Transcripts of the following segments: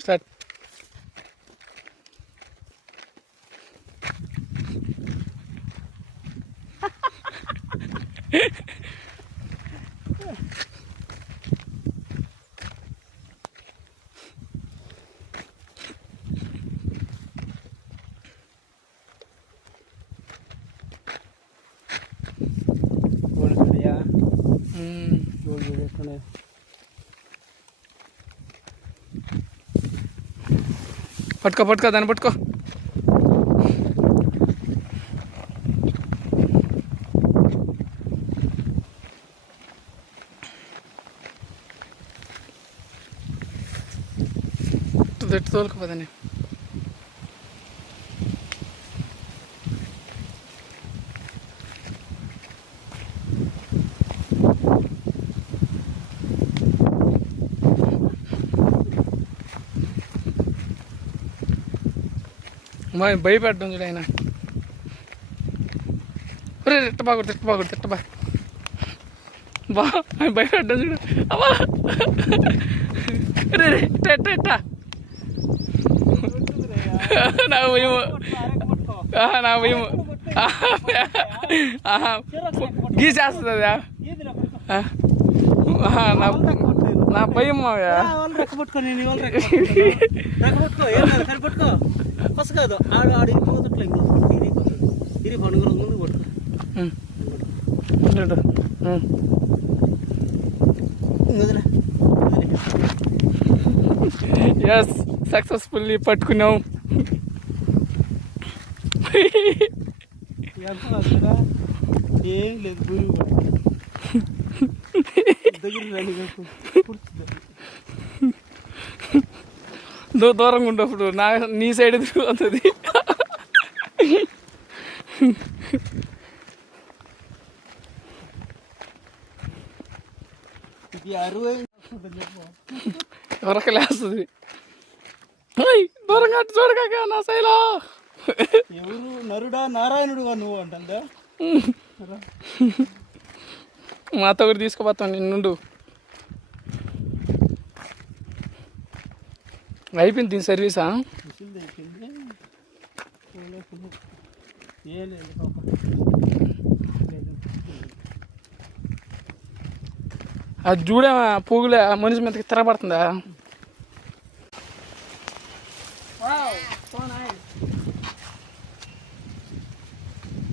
Start gold Kadiya మ్మ్. Gold వేసుకునే పట్టుకో పట్టుకో దాన్ని పట్టుకో. ఎట్టు తోలుకుపోదని మా భయపెట్టడం చూడు ఆయన. రే తిట్ట బాగుడు తిట్టబా బా. ఆయన భయపెట్టడం చూడు. అమ్మా రే రే టెట్ట నా భయము. ఆహా, నా భయము. ఆహా, గీసేస్తుంది ఆహా, నా నా భయం మావయ్య. ఏం కాదు. ఆడు ఆడు రోజు ముందు. వదిలే ఎస్ సక్సెస్ఫుల్లీ పట్టుకున్నాం. ఏం లేదు గురువు దగ్గర దూ దూరంగా ఉండప్పుడు నా నీ సైడ్ తిరుగుతుంది ఓయ్, దూరంగా అటు చూడకాక నా సైలో ఎవరు? నరుడా నారాయణుడుగా నువ్వు అంటుందా? మాతో కూడా తీసుకుపోతాను నిన్నుండు. అయిపోయింది దీని సర్వీసా అది చూడే పువ్వులే మనిషి మీదకి తిరగబడుతుందా?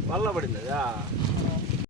వల్ల పడింది? అదా